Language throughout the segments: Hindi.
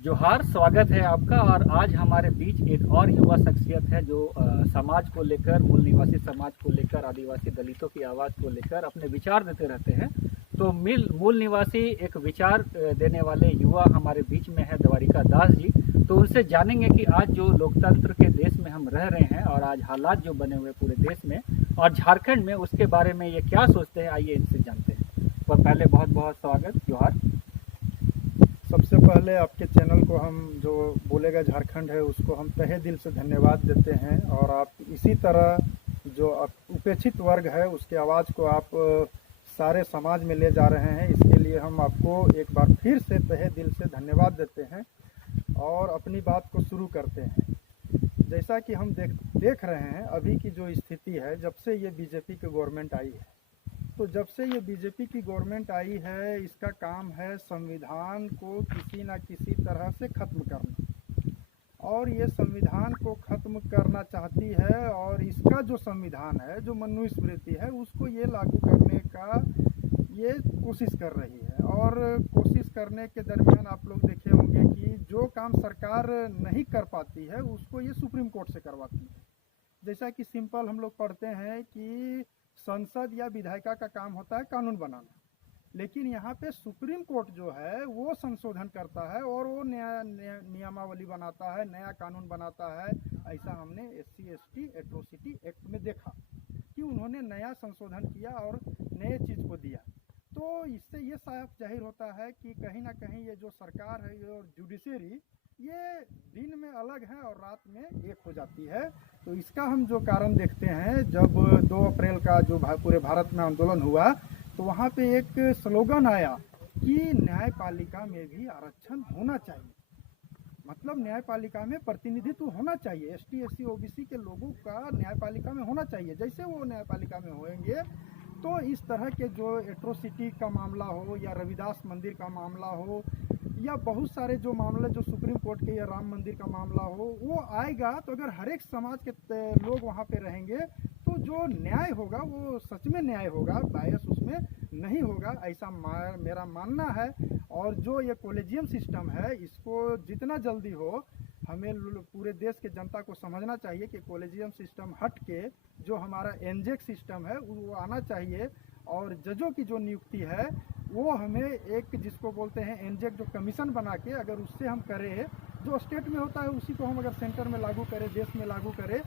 जोहार, स्वागत है आपका। और आज हमारे बीच एक और युवा शख्सियत है जो समाज को लेकर, मूल निवासी समाज को लेकर, आदिवासी दलितों की आवाज़ को लेकर अपने विचार देते रहते हैं। तो मूल निवासी एक विचार देने वाले युवा हमारे बीच में है, द्वारिका दास जी। तो उनसे जानेंगे कि आज जो लोकतंत्र के देश में हम रह रहे हैं और आज हालात जो बने हुए पूरे देश में और झारखंड में, उसके बारे में ये क्या सोचते हैं। आइए इनसे जानते हैं। पर पहले बहुत बहुत स्वागत, जोहार। सबसे पहले आपके चैनल को हम जो बोलेगा झारखंड है उसको हम तहे दिल से धन्यवाद देते हैं। और आप इसी तरह जो उपेक्षित वर्ग है उसकी आवाज़ को आप सारे समाज में ले जा रहे हैं, इसके लिए हम आपको एक बार फिर से तहे दिल से धन्यवाद देते हैं और अपनी बात को शुरू करते हैं। जैसा कि हम देख रहे हैं अभी की जो स्थिति है, जब से ये बीजेपी की गवर्नमेंट आई है, तो जब से ये बीजेपी की गवर्नमेंट आई है, इसका काम है संविधान को किसी ना किसी तरह से ख़त्म करना। और ये संविधान को ख़त्म करना चाहती है और इसका जो संविधान है, जो मनुस्मृति है, उसको ये लागू करने का ये कोशिश कर रही है। और कोशिश करने के दरमियान आप लोग देखे होंगे कि जो काम सरकार नहीं कर पाती है उसको ये सुप्रीम कोर्ट से करवाती है। जैसा कि सिंपल हम लोग पढ़ते हैं कि संसद या विधायिका का काम होता है कानून बनाना, लेकिन यहाँ पे सुप्रीम कोर्ट जो है वो संशोधन करता है और वो नया नियमावली बनाता है, नया कानून बनाता है। ऐसा हमने SC/ST एट्रोसिटी एक्ट में देखा कि उन्होंने नया संशोधन किया और नए चीज़ को दिया। तो इससे ये साफ जाहिर होता है कि कहीं ना कहीं ये जो सरकार है और जुडिशरी, ये दिन में अलग है और रात में एक हो जाती है। तो इसका हम जो कारण देखते हैं, जब 2 अप्रैल का जो पूरे भारत में आंदोलन हुआ तो वहाँ पे एक स्लोगन आया कि न्यायपालिका में भी आरक्षण होना चाहिए, मतलब न्यायपालिका में प्रतिनिधित्व होना चाहिए। ST SC OBC के लोगों का न्यायपालिका में होना चाहिए। जैसे वो न्यायपालिका में होंगे तो इस तरह के जो एट्रोसिटी का मामला हो या रविदास मंदिर का मामला हो या बहुत सारे जो मामले जो सुप्रीम कोर्ट के या राम मंदिर का मामला हो, वो आएगा। तो अगर हर एक समाज के लोग वहाँ पे रहेंगे तो जो न्याय होगा वो सच में न्याय होगा, बायस उसमें नहीं होगा, ऐसा मेरा मानना है। और जो ये कॉलेजियम सिस्टम है, इसको जितना जल्दी हो हमें पूरे देश के जनता को समझना चाहिए कि कॉलेजियम सिस्टम हट के जो हमारा एनजेक सिस्टम है वो आना चाहिए। और जजों की जो नियुक्ति है वो हमें एक जिसको बोलते हैं एनजेक जो कमीशन बना के, अगर उससे हम करें, जो स्टेट में होता है उसी को हम अगर सेंटर में लागू करें, देश में लागू करें,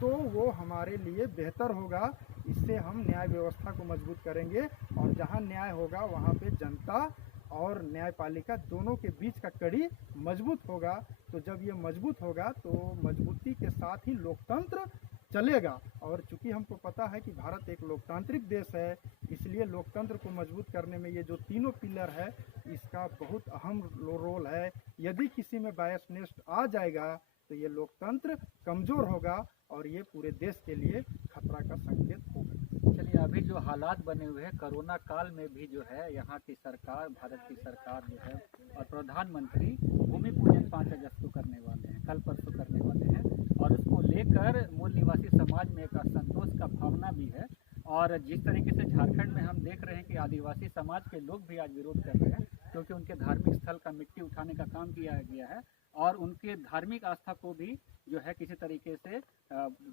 तो वो हमारे लिए बेहतर होगा। इससे हम न्याय व्यवस्था को मजबूत करेंगे और जहाँ न्याय होगा वहाँ पे जनता और न्यायपालिका दोनों के बीच का कड़ी मजबूत होगा। तो जब ये मजबूत होगा तो मजबूती के साथ ही लोकतंत्र चलेगा। और चूंकि हमको पता है कि भारत एक लोकतांत्रिक देश है, इसलिए लोकतंत्र को मजबूत करने में ये जो तीनों पिलर है इसका बहुत अहम रोल है। यदि किसी में बायसनेस आ जाएगा तो ये लोकतंत्र कमज़ोर होगा और ये पूरे देश के लिए खतरा का संकेत होगा। चलिए, अभी जो हालात बने हुए हैं, कोरोना काल में भी जो है यहाँ की सरकार, भारत की सरकार जो है और प्रधानमंत्री भूमि पूजन 5 अगस्त को करने वाले हैं, कल परसों करने वाले हैं। और उसको लेकर मूल निवासी समाज में एक असंतोष का भावना भी है। और जिस तरीके से झारखंड में हम देख रहे हैं कि आदिवासी समाज के लोग भी आज विरोध कर रहे हैं, क्योंकि उनके धार्मिक स्थल का मिट्टी उठाने का काम किया गया है और उनके धार्मिक आस्था को भी जो है किसी तरीके से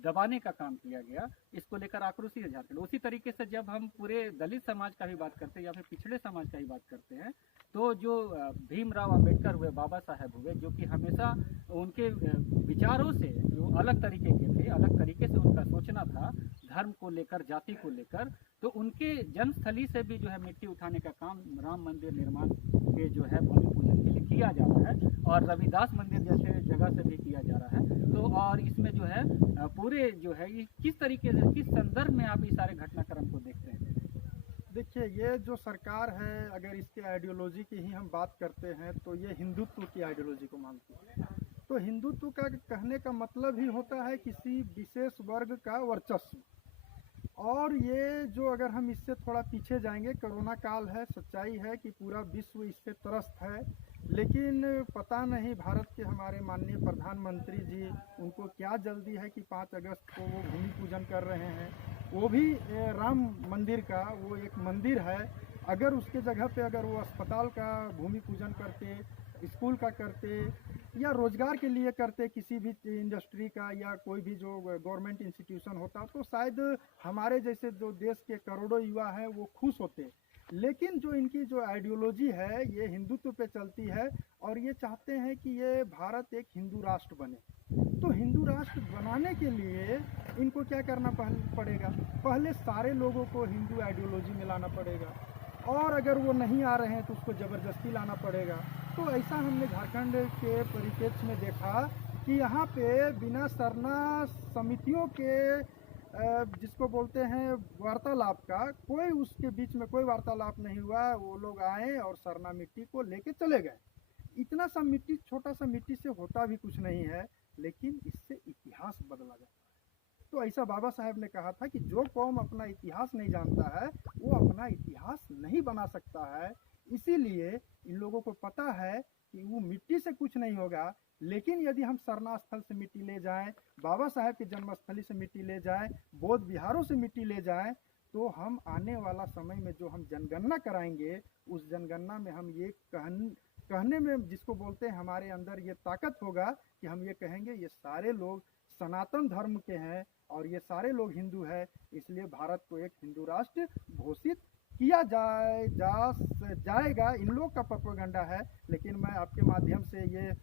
दबाने का काम किया गया। इसको लेकर आक्रोशित है झारखंड। उसी तरीके से जब हम पूरे दलित समाज का भी बात करते हैं या फिर पिछड़े समाज का ही बात करते हैं, तो जो भीमराव अंबेडकर हुए, बाबा साहेब हुए, जो कि हमेशा उनके विचारों से जो अलग तरीके के थे, अलग तरीके से उनका सोचना था धर्म को लेकर, जाति को लेकर, तो उनके जन्मस्थली से भी जो है मिट्टी उठाने का काम राम मंदिर निर्माण के जो है भूमि पूजन के लिए किया जा रहा है और रविदास मंदिर जैसे जगह से भी किया जा रहा है। तो और इसमें जो है पूरे जो है ये किस तरीके से, किस संदर्भ में आप इस सारे घटनाक्रम को देखते हैं? देखिए, ये जो सरकार है, अगर इसके आइडियोलॉजी की ही हम बात करते हैं तो ये हिंदुत्व की आइडियोलॉजी को मानती है। तो हिंदुत्व का कहने का मतलब ही होता है किसी विशेष वर्ग का वर्चस्व। और ये जो अगर हम इससे थोड़ा पीछे जाएंगे, कोरोना काल है, सच्चाई है कि पूरा विश्व इससे त्रस्त है, लेकिन पता नहीं भारत के हमारे माननीय प्रधानमंत्री जी, उनको क्या जल्दी है कि 5 अगस्त को वो भूमि पूजन कर रहे हैं, वो भी राम मंदिर का। वो एक मंदिर है, अगर उसके जगह पे अगर वो अस्पताल का भूमि पूजन करते स्कूल का करते या रोजगार के लिए करते किसी भी इंडस्ट्री का या कोई भी जो गवर्नमेंट इंस्टीट्यूशन होता, तो शायद हमारे जैसे जो देश के करोड़ों युवा हैं वो खुश होते। लेकिन जो इनकी जो आइडियोलॉजी है ये हिंदुत्व पे चलती है और ये चाहते हैं कि ये भारत एक हिंदू राष्ट्र बने। तो हिंदू राष्ट्र बनाने के लिए इनको क्या करना पड़ेगा, पहले सारे लोगों को हिंदू आइडियोलॉजी में लाना पड़ेगा, और अगर वो नहीं आ रहे हैं तो उसको ज़बरदस्ती लाना पड़ेगा। तो ऐसा हमने झारखंड के परिप्रेक्ष्य में देखा कि यहाँ पे बिना सरना समितियों के जिसको बोलते हैं वार्तालाप का, कोई उसके बीच में कोई वार्तालाप नहीं हुआ। वो लोग आए और सरना मिट्टी को लेके चले गए। इतना सा मिट्टी, छोटा सा मिट्टी से होता भी कुछ नहीं है, लेकिन इससे इतिहास बदला जाता है। तो ऐसा बाबा साहब ने कहा था कि जो कौम अपना इतिहास नहीं जानता है वो अपना इतिहास नहीं बना सकता है। इसीलिए इन लोगों को पता है कि वो मिट्टी से कुछ नहीं होगा, लेकिन यदि हम सरना स्थल से मिट्टी ले जाएं, बाबा साहब की जन्मस्थली से मिट्टी ले जाएं, बौद्ध विहारों से मिट्टी ले जाएं, तो हम आने वाला समय में जो हम जनगणना कराएंगे, उस जनगणना में हम ये कहने में, जिसको बोलते हैं हमारे अंदर ये ताकत होगा कि हम ये कहेंगे ये सारे लोग सनातन धर्म के हैं और ये सारे लोग हिंदू हैं, इसलिए भारत को एक हिंदू राष्ट्र घोषित किया जाएगा। इन लोग का प्रोपेगेंडा है। लेकिन मैं आपके माध्यम से ये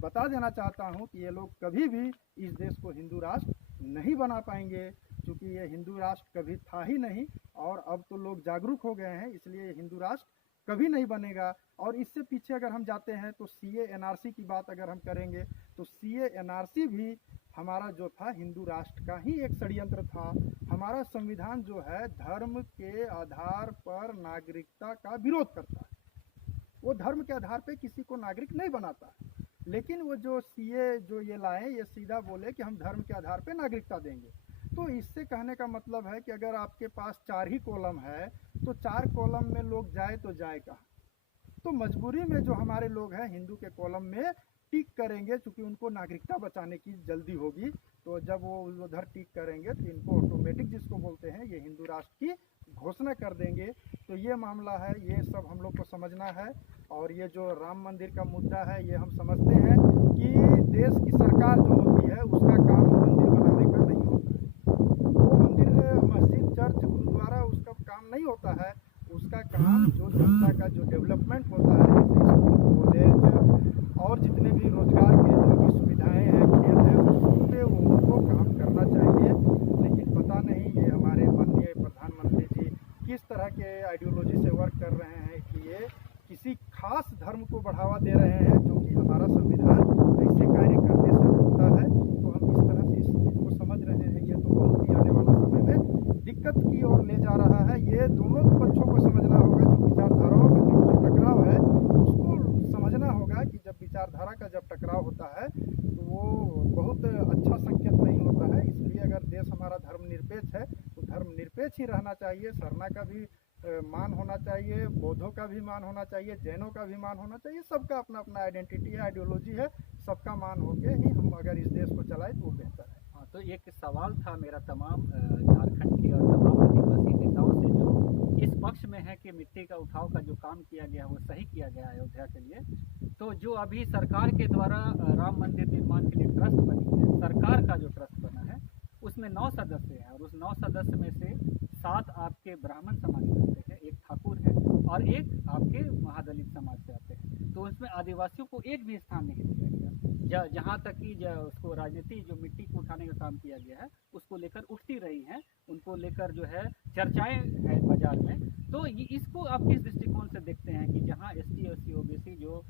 बता देना चाहता हूं कि ये लोग कभी भी इस देश को हिंदू राष्ट्र नहीं बना पाएंगे, क्योंकि ये हिंदू राष्ट्र कभी था ही नहीं और अब तो लोग जागरूक हो गए हैं, इसलिए हिंदू राष्ट्र कभी नहीं बनेगा। और इससे पीछे अगर हम जाते हैं तो CA NRC की बात अगर हम करेंगे तो CA NRC भी हमारा जो था हिंदू राष्ट्र का ही एक षड्यंत्र था। हमारा संविधान जो है धर्म के आधार पर नागरिकता का विरोध करता है, वो धर्म के आधार पे किसी को नागरिक नहीं बनाता। लेकिन वो जो CA जो ये लाए, ये सीधा बोले कि हम धर्म के आधार पे नागरिकता देंगे। तो इससे कहने का मतलब है कि अगर आपके पास 4 ही कॉलम है तो 4 कॉलम में लोग जाए तो जाए कहाँ। तो मजबूरी में जो हमारे लोग हैं हिंदू के कॉलम में टिक करेंगे, क्योंकि उनको नागरिकता बचाने की जल्दी होगी। तो जब वो उधर टिक करेंगे तो इनको ऑटोमेटिक, जिसको बोलते हैं, ये हिंदू राष्ट्र की घोषणा कर देंगे। तो ये मामला है, ये सब हम लोग को समझना है। और ये जो राम मंदिर का मुद्दा है, ये हम समझते हैं कि देश की सरकार जो होती है उसका काम मंदिर बनाने का नहीं होता है। वो मंदिर, मस्जिद, चर्च, गुरुद्वारा, उसका काम नहीं होता है। उसका काम जो जनता का जो डेवलपमेंट होता है, स्कूल, कॉलेज और जितने भी रोजगार के जो भी सुविधाएं हैं, खेल है, उस पर उनको काम करना चाहिए। लेकिन पता नहीं ये हमारे माननीय प्रधानमंत्री जी किस तरह के आइडियोलॉजी से वर्क कर रहे हैं कि ये किसी खास धर्म को बढ़ावा दे रहे हैं, जो कि हमारा संविधान ऐसे कार्य करने से होता है। तो हम इस तरह से इस चीज़ को समझ रहे हैं। ये तो बहुत ही आने वाला समय में दिक्कत की ओर ले जा रहा है। ये दोनों पक्षों को समझना होगा। जो विचारधाराओं के बीच जो टकराव है उसको समझना होगा कि जब विचारधारा का जब टकराव होता है तो वो बहुत अच्छा संकेत नहीं होता है। इसलिए अगर देश हमारा धर्मनिरपेक्ष है तो धर्मनिरपेक्ष ही रहना चाहिए। सरना का भी मान होना चाहिए, बौद्धों का भी मान होना चाहिए, जैनों का भी मान होना चाहिए। सबका अपना अपना आइडेंटिटी है, आइडियोलॉजी है, सबका मान होके ही हम अगर इस देश को चलाएं तो वो बेहतर है। हाँ, तो एक सवाल था मेरा तमाम झारखंड के और तमाम आदिवासी नेताओं से जो इस पक्ष में है कि मिट्टी का उठाव का जो काम किया गया वो सही किया गया अयोध्या के लिए। तो जो अभी सरकार के द्वारा राम मंदिर निर्माण के लिए ट्रस्ट बनी है, सरकार का जो ट्रस्ट बना है उसमें 9 सदस्य हैं और उस 9 सदस्य में से 7 आपके ब्राह्मण समाज से आते हैं, एक ठाकुर है और एक आपके महादलित समाज से आते हैं। तो उसमें आदिवासियों को एक भी स्थान नहीं दिया गया। जहाँ तक कि उसको राजनीति जो मिट्टी को उठाने का काम किया गया है उसको लेकर उठती रही हैं, उनको लेकर जो है चर्चाएं हैं बाजार में। तो इसको आप किस दृष्टिकोण से देखते हैं कि जहाँ ST SC OBC जो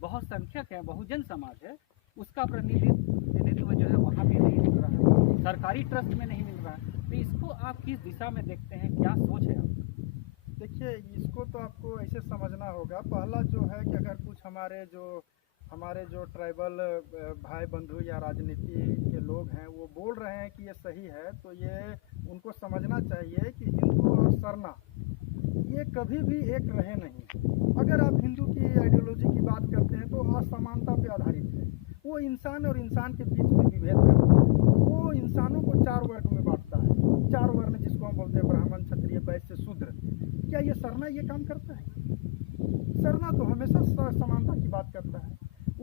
बहुत संख्यक है, बहुजन समाज है, उसका प्रतिनिधित्व जो है वहाँ भी नहीं मिल रहा है, सरकारी ट्रस्ट में नहीं मिल रहा है। तो इसको आप किस दिशा में देखते हैं, क्या सोच है आपकी? देखिए, इसको तो आपको ऐसे समझना होगा। पहला जो है कि अगर कुछ हमारे जो ट्राइबल भाई बंधु या राजनीति के लोग हैं वो बोल रहे हैं कि ये सही है, तो ये उनको समझना चाहिए कि हिंदू और सरना ये कभी भी एक रहे नहीं। अगर आप हिंदू की आइडियोलॉजी की बात करते हैं तो असमानता पे आधारित है। वो इंसान और इंसान के बीच में विभेद करता है। वो इंसानों को 4 वर्ग में बांटता है, 4 वर्ण जिसको हम बोलते हैं ब्राह्मण, क्षत्रिय, वैश्य, शूद्र। क्या ये सरना ये काम करता है? सरना तो हमेशा समानता की बात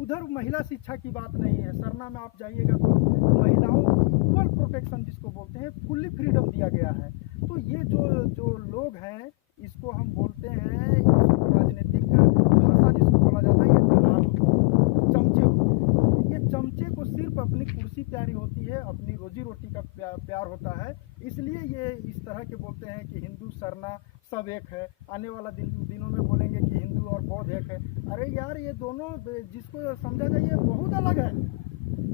उधर महिला शिक्षा की बात नहीं है। सरना में आप जाइएगा तो महिलाओं को इक्वल प्रोटेक्शन जिसको बोलते हैं, फुल्ली फ्रीडम दिया गया है। तो ये जो लोग हैं, इसको हम बोलते हैं, इसको राजनीतिक भाषा जिसको बोला जाता है, ये दलाल चमचे होते हैं। ये चमचे को सिर्फ अपनी कुर्सी प्यारी होती है, अपनी रोजी रोटी का प्यार होता है, इसलिए ये इस तरह के बोलते हैं कि हिंदू सरना सब एक है। आने वाला दिनों में बोलेंगे कि हिंदू और बौद्ध एक है। अरे यार, ये दोनों जिसको समझा जाए बहुत अलग है।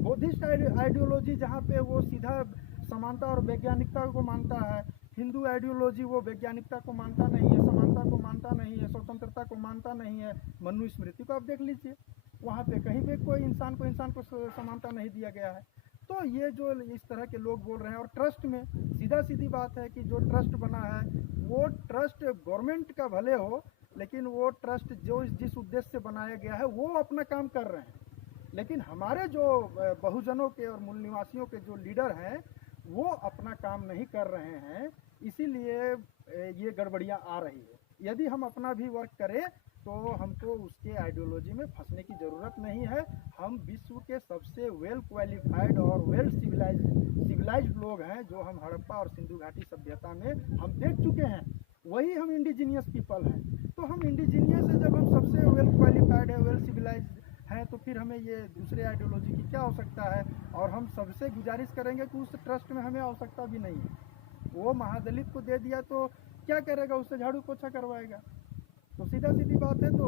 बौद्धिस्ट आइडियोलॉजी जहाँ पे वो सीधा समानता और वैज्ञानिकता को मानता है, हिंदू आइडियोलॉजी वो वैज्ञानिकता को मानता नहीं है, समानता को मानता नहीं है, स्वतंत्रता को मानता नहीं है। मनुस्मृति को आप देख लीजिए, वहाँ पे कहीं पे कोई इंसान को समानता नहीं दिया गया है। तो ये जो इस तरह के लोग बोल रहे हैं, और ट्रस्ट में सीधा सीधी बात है कि जो ट्रस्ट बना है वो ट्रस्ट गवर्नमेंट का भले हो, लेकिन वो ट्रस्ट जो जिस उद्देश्य से बनाया गया है वो अपना काम कर रहे हैं। लेकिन हमारे जो बहुजनों के और मूल निवासियों के जो लीडर हैं वो अपना काम नहीं कर रहे हैं, इसीलिए ये गड़बड़ियाँ आ रही है। यदि हम अपना भी वर्क करें तो हमको उसके आइडियोलॉजी में फंसने की ज़रूरत नहीं है। हम विश्व के सबसे वेल क्वालिफाइड और वेल सिविलाइज्ड लोग हैं, जो हम हड़प्पा और सिंधु घाटी सभ्यता में हम देख चुके हैं, वही हम इंडिजीनियस पीपल हैं। तो हम इंडिजीनियस है, जब हम सबसे वेल क्वालिफाइड है, वेल सिविलाइज्ड हैं, तो फिर हमें ये दूसरे आइडियोलॉजी की क्या आवश्यकता है। और हम सबसे गुजारिश करेंगे कि उस ट्रस्ट में हमें आवश्यकता भी नहीं है। वो महादलित को दे दिया तो क्या करेगा, उससे झाड़ू पोछा करवाएगा। तो सीधा सीधी बात है। तो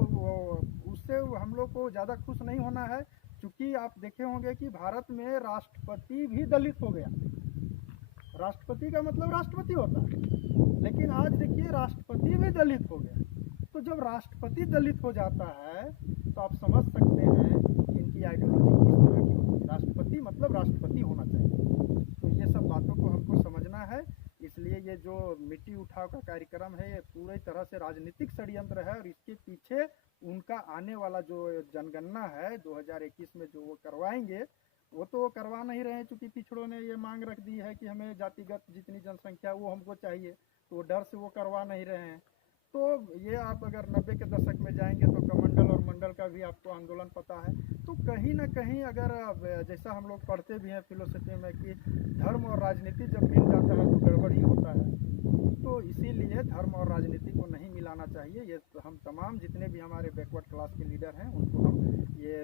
उससे हम लोग को ज़्यादा खुश नहीं होना है, क्योंकि आप देखे होंगे कि भारत में राष्ट्रपति भी दलित हो गया। राष्ट्रपति का मतलब राष्ट्रपति होता है, लेकिन आज देखिए राष्ट्रपति भी दलित हो गया। तो जब राष्ट्रपति दलित हो जाता है तो आप समझ सकते हैं कि इनकी आइडियोलॉजी किस तरह की होती है। राष्ट्रपति मतलब राष्ट्रपति होना चाहिए। तो ये सब बातों को हमको समझना है। इसलिए ये जो मिट्टी उठाव का कार्यक्रम है, ये पूरी तरह से राजनीतिक षड्यंत्र है, और इसके पीछे उनका आने वाला जो जनगणना है 2021 में जो वो करवाएंगे, वो तो करवा नहीं रहे हैं, चूँकि पिछड़ों ने ये मांग रख दी है कि हमें जातिगत जितनी जनसंख्या वो हमको चाहिए, तो डर से वो करवा नहीं रहे हैं। तो ये आप अगर 90 के दशक में जाएंगे तो कमंडल और मंडल का भी आपको आंदोलन पता है। तो कहीं ना कहीं अगर जैसा हम लोग पढ़ते भी हैं फिलोसफी में कि धर्म और राजनीति जब मिल जाता है तो गड़बड़ ही होता है। तो इसीलिए धर्म और राजनीति को नहीं मिलाना चाहिए। ये तो हम तमाम जितने भी हमारे बैकवर्ड क्लास के लीडर हैं उनको हम ये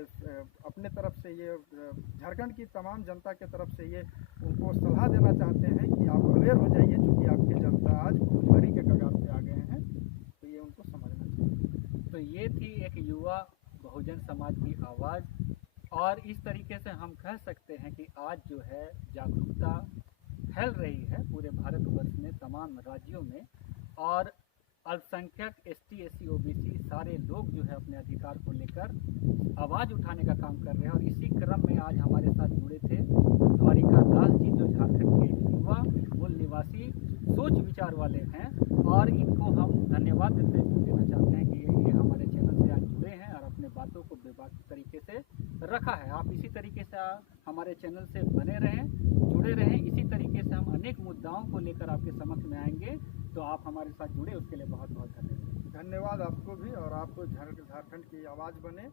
अपने तरफ से, ये झारखंड की तमाम जनता के तरफ से ये उनको सलाह देना चाहते हैं कि आप अवेयर हो जाइए, क्योंकि आपकी जनता आज भूखमरी के कगार पे आ गए हैं। तो ये उनको समझना चाहिए। तो ये थी एक युवा बहुजन समाज की आवाज़, और इस तरीके से हम कह सकते हैं कि आज जो है जागरूकता फैल रही है पूरे भारतवर्ष में, तमाम राज्यों में, और अल्पसंख्यक ST SC OBC सारे लोग जो है अपने अधिकार को लेकर आवाज़ उठाने का काम कर रहे हैं। और इसी क्रम में आज हमारे साथ जुड़े थे द्वारिका दास जी, जो झारखंड के युवा मूल निवासी सोच विचार वाले हैं, और इनको हम धन्यवाद देना चाहते हैं कि ये हमारे चैनल से आज जुड़े हैं और अपने बातों को बेबाक तरीके से रखा है। आप इसी तरीके से हमारे चैनल से बने रहें, जुड़े रहें। इसी तरीके से हम अनेक मुद्दाओं को लेकर आपके समक्ष में आएंगे। तो आप हमारे साथ जुड़े, उसके लिए बहुत बहुत धन्यवाद। धन्यवाद आपको भी, और आप झारखंड की आवाज़ बने।